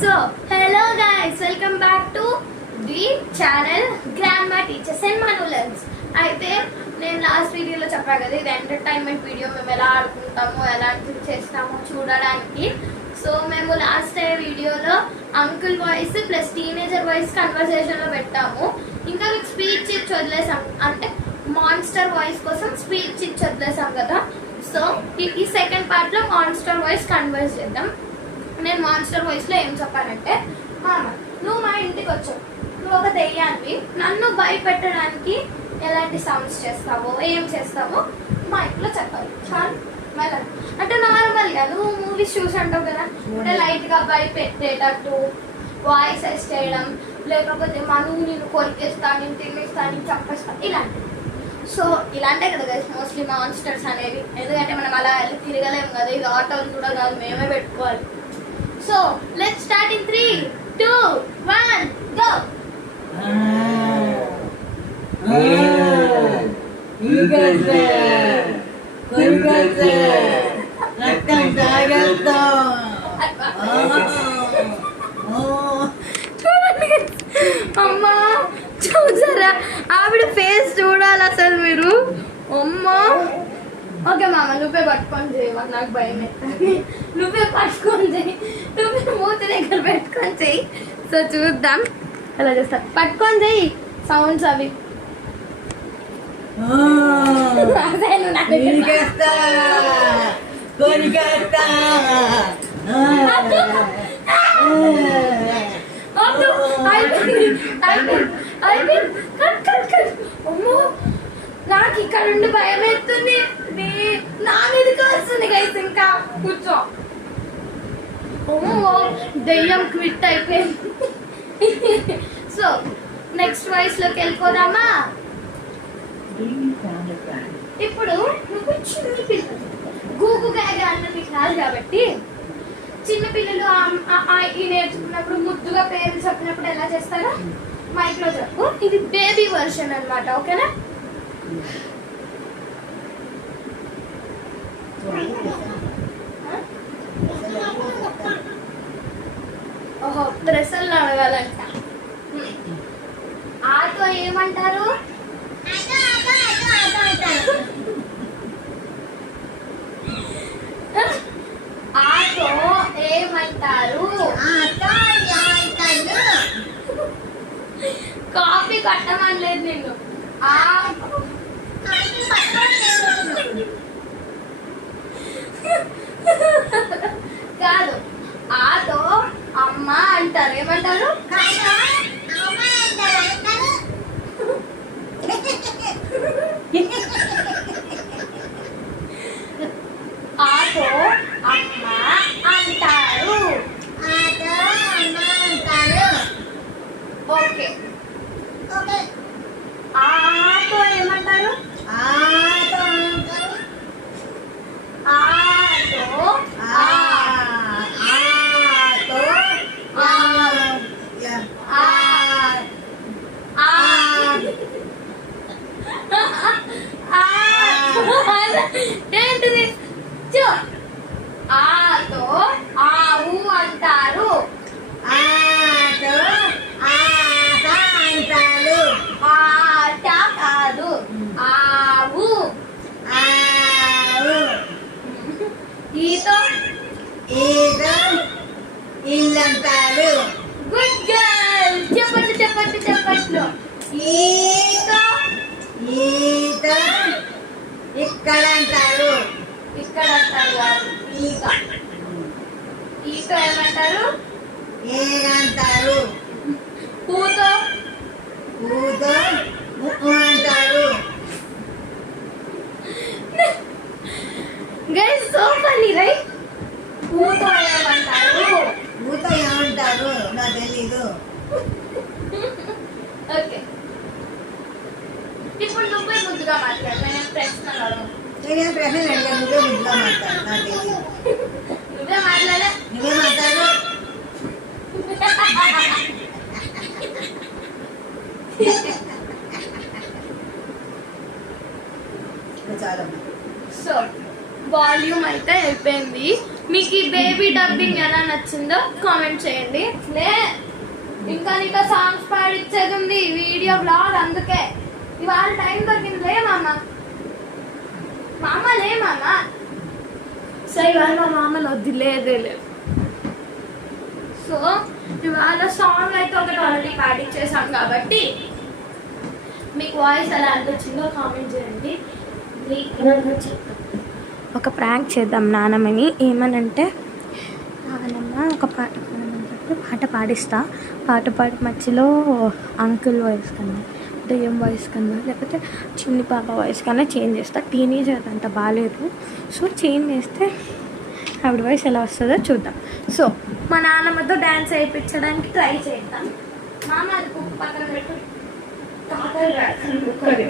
So, hello guys, welcome back to the channel Grandma Teaches and Manolens. అయితే నేను last వీడియోలో చెప్పాను కదా, ఇది ఎంటర్టైన్మెంట్ వీడియో. మేము ఎలా ఆడుకుంటాము, ఎలాంటివి చేస్తామో చూడడానికి. సో మేము లాస్ట్ వీడియోలో uncle voice plus teenager voice కన్వర్సేషన్లో పెట్టాము. ఇంకా మీకు స్పీచ్ ఇచ్చి వదిలేసాం, అంటే మాన్స్టర్ వాయిస్ కోసం స్పీచ్ ఇచ్చి వదిలేసాం కదా. సో ఈ సెకండ్ పార్ట్లో మాన్స్టర్ వాయిస్ కన్వర్స్ చేద్దాం. నేను మాన్స్టర్ వాయిస్లో ఏం చెప్పానంటే, మామ నువ్వు మా ఇంటికి వచ్చావు, నువ్వు ఒక దెయ్యాన్ని, నన్ను భయపెట్టడానికి ఎలాంటి సౌండ్స్ చేస్తావో ఏం చేస్తావో మా ఇంట్లో చెప్పాలి. చాలు మళ్ళీ అంటే నార్మల్గా నువ్వు మూవీస్ చూసి అంటావు కదా, అంటే లైట్గా భయపెట్టేటట్టు వాయిసెస్ చేయడం, లేకపోతే నువ్వు నేను కొరికేస్తాను, నేను తినేస్తాను, నేను చెప్పేస్తాను, ఇలాంటివి. సో ఇలాంటే కదా గైస్ మోస్ట్లీ మాన్స్టర్స్ అనేవి. ఎందుకంటే మనం అలా వెళ్ళి తిరగలేము కదా, ఇది ఆటోలు కూడా కాదు, మేమే పెట్టుకోవాలి. So let's start in 3, 2, 1 go. అమ్మా చూసారా, ఆవిడ ఫేస్ చూడాలి అసలు మీరు. అమ్మా ఓకే మామ, నువ్వే పట్టుకొని చేయి, నాకు భయమే. నువ్వే పట్టుకొని చేయి, నువ్వే మూతి దగ్గర పెట్టుకొని చెయ్యి. సో చూద్దాం ఎలా చేస్తా. పట్టుకొని చెయ్యి, సౌండ్స్ అవి. నాకు ఇక్కడ నుండి భయం వేస్తుంది, నా మీదకి వస్తుంది గైస్. ఇంకా కూర్చో. దెయ్యం క్విట్ అయిపోయింది. సో నెక్స్ట్ వాయిస్ లోకి వెళ్ళిపోదామా. ఇప్పుడు నువ్వు చిన్న పిల్లలు గూగు గాగా అన్న మీకు రాదు కాబట్టి, చిన్నపిల్లలు ఈ నేర్చుకున్నప్పుడు ముద్దుగా పేర్లు చెప్పినప్పుడు ఎలా చేస్తారో మైక్ లో చెప్పు. ఇది బేబీ వర్షన్ అన్నమాట, ఓకేనా? ఓహో, డ్రెస్సులు అడగాలంట. ఆటో ఏమంటారు? ఆటో ఏమంటారు? కాఫీ కట్టమనలేదు నిన్ను. కాదు, ఆటో అమ్మ అంటారు. ఏమంటారు? ఆటో అమ్మ అంటారు. ఓకే, ఆటో ఏమంటారు? ఏంటిది? ఆటో ఆవు అంటారు. ఆట కాదు, ఆవు. ఈతో ఇల్లంటారు. Good girl. చెప్పండి చెప్పండి చెప్పట్లు. ఈతో ఇక్కడ అంటారు. ఇక్కడ అంటారు కాదు, ఈత. ఈతో ఏమంటారు? ఏమంటారు. పూతో అంటారు. Guys so funny right. పూతో ఏమంటారు? ఏమంటారు నాకు తెలీదు. ఓకే, ఇప్పుడు నువ్వే ముద్దుగా మాట్లాడు, నేను ప్రశ్నలు అడుగు. నేనేం ప్రశ్న అడిగాను, నువ్వే ముద్దుగా మాట్లాడు, నాకు తెలీదు. నువ్వే మాట్లాడా? నువ్వే మాట్లాడు. సో వాల్యూమ్ అయితే అయిపోయింది. బేబీకి. మీకు ఈ బేబీ డబ్బింగ్ ఎలా నచ్చిందో కామెంట్ చేయండి. ఇంకా సాంగ్స్ పాడిచ్చేది ఉంది వీడియో బ్లాగ్, అందుకే ఇవాళ టైం దొరికింది. లే మామ లే మామ. సో ఇవాళ మా మామలు వద్దు, లేదే లేదు. సో ఇవాళ సాంగ్ అయితే ఒకటి ఆల్రెడీ పాడిచ్చేసాం కాబట్టి మీకు వాయిస్ ఎలా అనిపించిందో కామెంట్ చేయండి. ఒక ప్రాంక్ చేద్దాం నానమ్మని. ఏమనంటే నానమ్మ ఒక పాట పాడిస్తా, పాట పాడి మధ్యలో అంకుల్ వాయిస్ కన్నా, దయ్యం వాయిస్ కన్నా, లేకపోతే చిన్ని పాప వాయిస్ కన్నా చేంజ్ చేస్తా. టీనేజర్ అంత బాగాలేదు, సో చేంజ్ చేస్తే ఆవిడ వాయిస్ ఎలా వస్తుందో చూద్దాం. సో మా నాన్నమ్మతో డ్యాన్స్ వేయించడానికి ట్రై చేద్దాం. మామ అది బుక్ పక్కన పెట్టు, కాకలు రాసిన బుక్ అది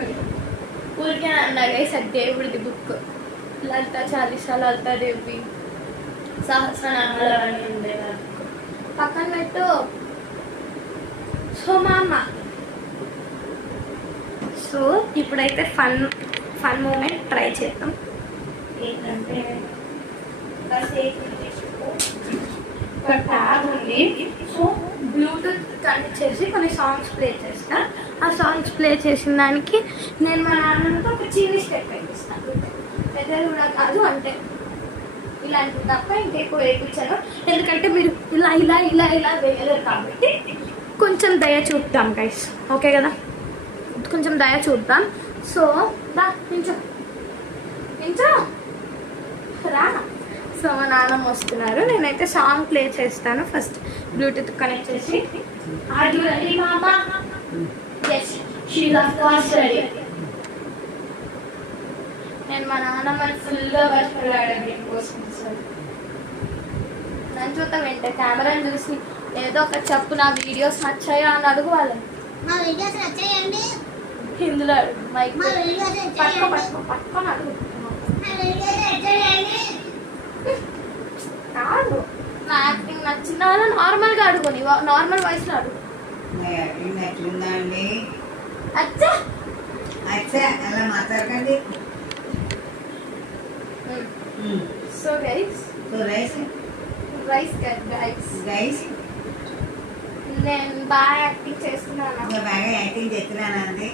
ఊరికే అన్నాగా సార్ దేవుడిది బుక్. లలిత చాలీసా, లలితాదేవి సహస్రనామాలు అవన్నీ ఉండేది, పక్కన పెట్టు. సో మామ, సో ఇప్పుడైతే ఫన్ మూమెంట్ ట్రై చేద్దాం. ఏంటంటే ఒక ట్యాబ్ ఉంది, సో బ్లూటూత్ కనెక్ట్ చేసి కొన్ని సాంగ్స్ ప్లే చేస్తా. ఆ సాంగ్స్ ప్లే చేసిన దానికి నేను మా నాన్నతో ఒక చిన్న స్టెప్ వేపిస్తాను. పెద్దది కూడా కాదు, అంటే ఇలాంటివి తప్ప ఇంకెక్కువ వేయించాను. ఎందుకంటే మీరు ఇలా ఇలా ఇలా ఇలా వేయలేరు కాబట్టి కొంచెం దయ చూపుతాం గైస్, ఓకే కదా? కొంచెం దయ చూపుతాం. సో ఇంచో రా. సో మా నాన్నమ్మ వస్తున్నారు, నేనైతే సాంగ్ ప్లే చేస్తాను. ఫస్ట్ బ్లూటూత్ కనెక్ట్ చేసి. ఆర్ యు రెడీ మామా? yes, she is of course ready. నేను మా నాన్నమ్మని ఫుల్గా బతిలాడాను దీనికోసం. సార్ నన్ను చూద్దాం ఏంటే, కెమెరాని చూసి ఏదో ఒక చెప్పు, నా వీడియోస్ నచ్చాయా అని అడుగు వాళ్ళని. మా వీడియోస్ నచ్చాయండి, ఇందులో అడుగు, మైక్ పట్టుకొని అడుగు. కాదు, నా యాక్టింగ్ నచ్చిందా అని నార్మల్గా అడుగుని, నార్మల్ వాయిస్లో అడుగు. నచ్చిందా అండి? అచ్చా అచ్చా అలా మాట్లాడకండి. సో గైస్, గైస్ నేను బాగా యాక్టింగ్ చేస్తున్నాను. బాగా యాక్టింగ్ చేస్తున్నాను అండి.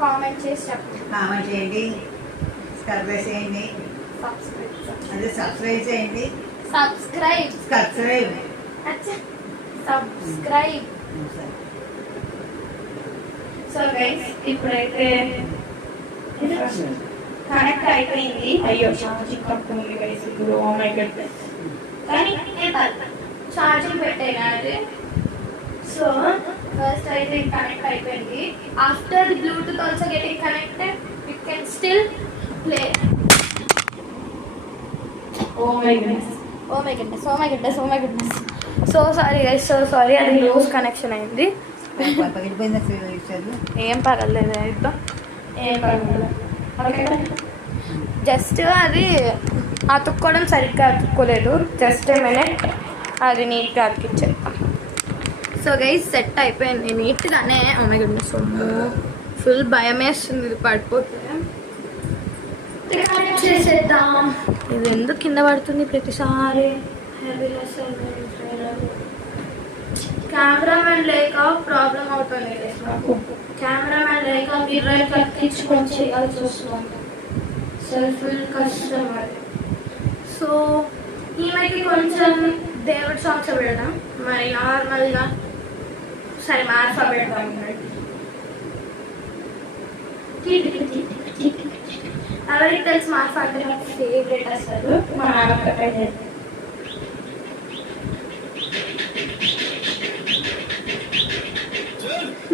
కామెంట్ చేసి చెప్పండి. కామెంట్ చేయండి, సబ్స్క్రైబ్ చేయండి, అదే సబ్స్క్రైబ్ చేయండి. సబ్స్క్రైబ్ అచ్చా సబ్స్క్రైబ్. సో గైస్ ఇప్పుడైతే కనెక్ట్ అయిపోయింది. అయ్యో ఛార్జింగ్ తక్కువ ఉంది గైస్ ఇప్పుడు. ఓ మై గుడ్నెస్, కానీ ఛార్జింగ్ పెట్టేనా అది. సో ఫస్ట్ అయితే కనెక్ట్ అయిపోయింది. After the Bluetooth also getting connected, you can still play. Oh my goodness, oh my goodness, oh my goodness, oh my goodness. So sorry guys, so sorry, అది loose connection అయింది. ఏం పర్వాలేదు, ఇద్దాం, ఏం పర్వాలేదు. Just అది అతుక్కోవడం సరిగ్గా అతుక్కోలేదు, జస్ట్ మినిట్ అది నీట్గా అతికిచ్చేద్దాం. సో గైస్ సెట్ అయిపోయింది నీట్గానే. ఓ మై గుడ్నెస్, ఫుల్ భయం వేస్తుంది ఇది పడిపోతే. చేసేద్దాం. ఇది ఎందుకు కింద పడుతుంది ప్రతిసారి? కెమెరామెన్ లేక ప్రాబ్లం అవుతుంది నాకు. కెమెరామెన్ లేక మిర్రర్ కట్టించుకొని చేయాల్సి వస్తుంది, ఫుల్ కష్టం అది. సో ఈమెకి కొంచెం దేవుడి సాంగ్స్ పెడదాం, మరి నార్మల్గా సరే మార్ఫా పెడతాం. ఎవరికి తెలిసి మార్ఫా అంటే నాకు ఫేవరెట్ అసలు. మా నాన్న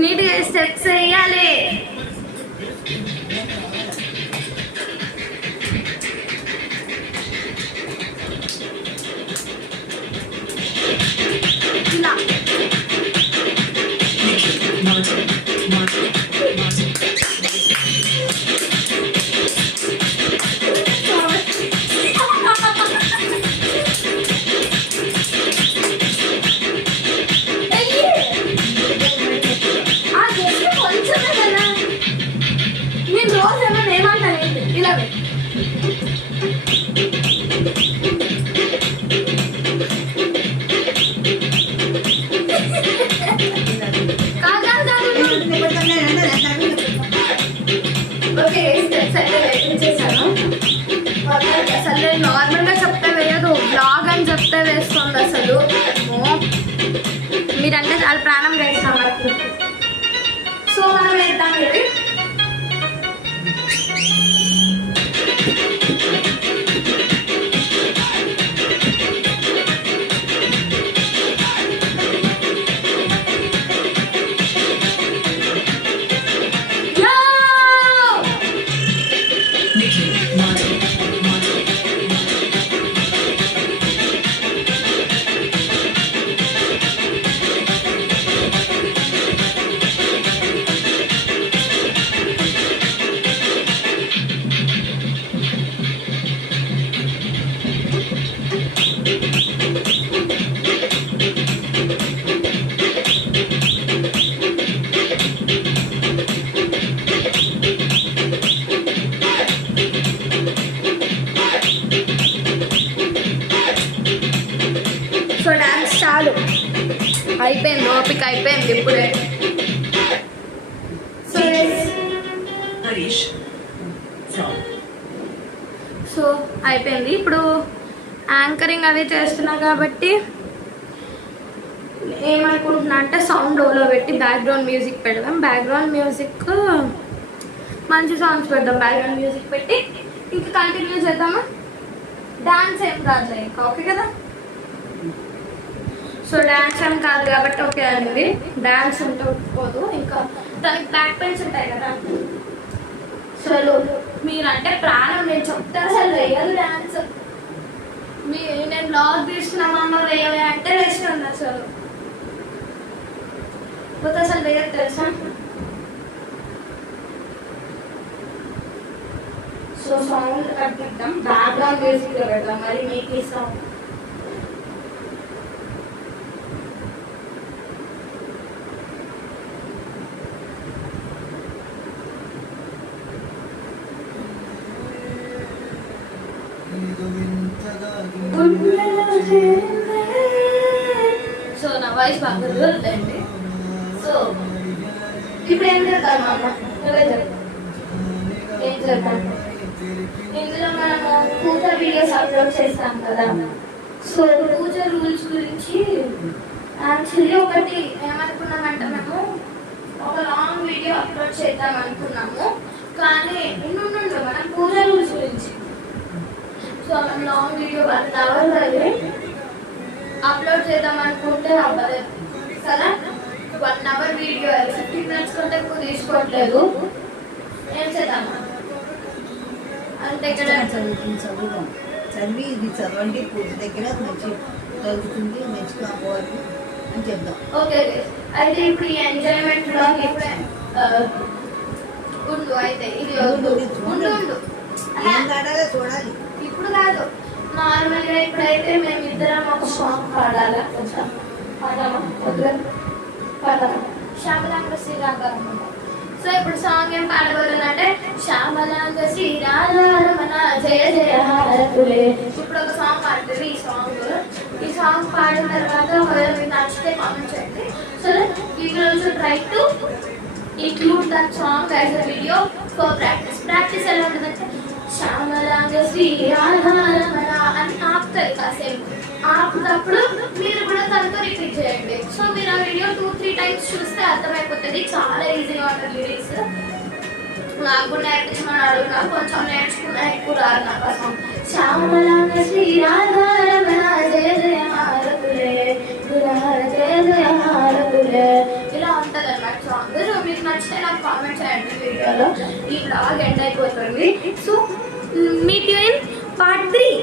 నీట్గా స్టెప్స్ వేయాలి. ఇలా కొంచెమే కదా నేను నార్మల్గా చెప్తే వేయదు, బ్లాగ్ అని చెప్తే వేస్తుంది అసలు. మీరంటే చాలా ప్రాణం వేస్తాం మనకి. సో మనం వేద్దాం ఇది. సో డాన్స్ చాలు, అయిపోయింది, ఓపిక అయిపోయింది ఇప్పుడే. సో అయిపోయింది. ఇప్పుడు యాంకరింగ్ అవి చేస్తున్నా కాబట్టి ఏమనుకుంటున్నా అంటే సౌండ్ లోలో పెట్టి బ్యాక్గ్రౌండ్ మ్యూజిక్ పెడదాం. బ్యాక్గ్రౌండ్ మ్యూజిక్ మంచి సాంగ్స్ పెడదాం. బ్యాక్గ్రౌండ్ మ్యూజిక్ పెట్టి ఇంకా కంటిన్యూ చేద్దామా? డాన్స్ ఏం కాదు ఇంకా, ఓకే కదా? సో డాన్స్ ఏం కాదు కాబట్టి ఓకే అండి. డాన్స్ ఉంటే ఒప్పుకోదు, ఇంకా దానికి బ్యాక్ పెయిన్స్ ఉంటాయి కదా. అసలు మీరంటే ప్రాణం, నేను చెప్తే అసలు వేయదు డాన్స్. నేను బ్లాగ్ తీస్తున్నామన్నా వేయవే అంటే వేస్తుంది అసలు, పోతే అసలు వేయదు తెలుసా. సో సౌండ్ కట్టిద్దాం, బ్యాక్గ్రౌండ్ మ్యూజిక్ లో పెడదాం. మరి మీకు ఇస్తాం. సో నా వాయిస్ బాగా అండి. సో ఇప్పుడు ఏం చేద్దాం అమ్మ? ఏం చేద్దాం? ఇందులో మనము పూజ వీడియోస్ అప్లోడ్ చేస్తాం కదా. సో పూజ రూల్స్ గురించి యాక్చువల్లీ ఒకటి ఏమనుకున్నామంటే మేము ఒక లాంగ్ వీడియో అప్లోడ్ చేద్దాం అనుకున్నాము. కానీ మనం పూజ రూల్స్ గురించి సో మనం లాంగ్ వీడియో 1 hour అయితే అప్లోడ్ చేద్దాం అనుకుంటే అవ్వలేదు కదా. 1 hour వీడియో 15 minutes కంటే ఎక్కువ తీసుకోవట్లేదు. ఏం చేద్దాం అంటే ఇక్కడ చదివి ఇది చదవండి, పూజ దగ్గర మంచి చదువుతుంది, మంచిగా పోవాలి అని చెప్దాం. ఓకే. అయితే ఇప్పుడు ఈ ఎంజాయ్మెంట్ బ్లాగ్ ఇప్పుడే ఉండు. అయితే ఇది ఉండు చూడాలి. ఇప్పుడు కాదు, నార్మల్గా ఇప్పుడైతే మేమిద్దరం ఒక సాంగ్ పాడాలా? కొంచెం పాడమా? శ్యామలాంగ శ్రీరాఘరమణ. సో ఇప్పుడు సాంగ్ ఏం పాడబోతుందంటే శ్యామలాంగ శ్రీరాఘరమణ జయ జయ హారతులే. ఇప్పుడు ఒక సాంగ్ పాడుతుంది. ఈ సాంగ్ పాడిన తర్వాత ఒకవేళ మీకు నచ్చితే కామెంట్ చేయండి. So we will also try to include that song as a video for practice. Practice ఎలా ఉంటుందంటే శ్యామలాంగ శ్రీరాఘరమణ అని ఆపుతారు కాసేపు. ఆపుతప్పుడు మీరు కూడా తనతో రిపీట్ చేయండి. సో మీరు ఆ వీడియో 2-3 times చూస్తే అర్థమైపోతుంది. చాలా ఈజీగా ఉంటుంది లిరిక్స్. నాకు కూడా నేర్పించమని అడుగునా, కొంచెం నేర్చుకున్నా, ఎక్కువ రాదు నాకు ఆ సాంగ్. శ్యామలాంగ శ్రీరాఘరమణ జయ జయ హారతులే జయ జయ హారతులే, ఇలా ఉంటుంది అన్నమాట సాంగ్. సో మీకు నచ్చితే నాకు కామెంట్ చేయండి వీడియోలో. ఈ బ్లాగ్ ఎండ్ అయిపోతుంది. So meet you in part 3.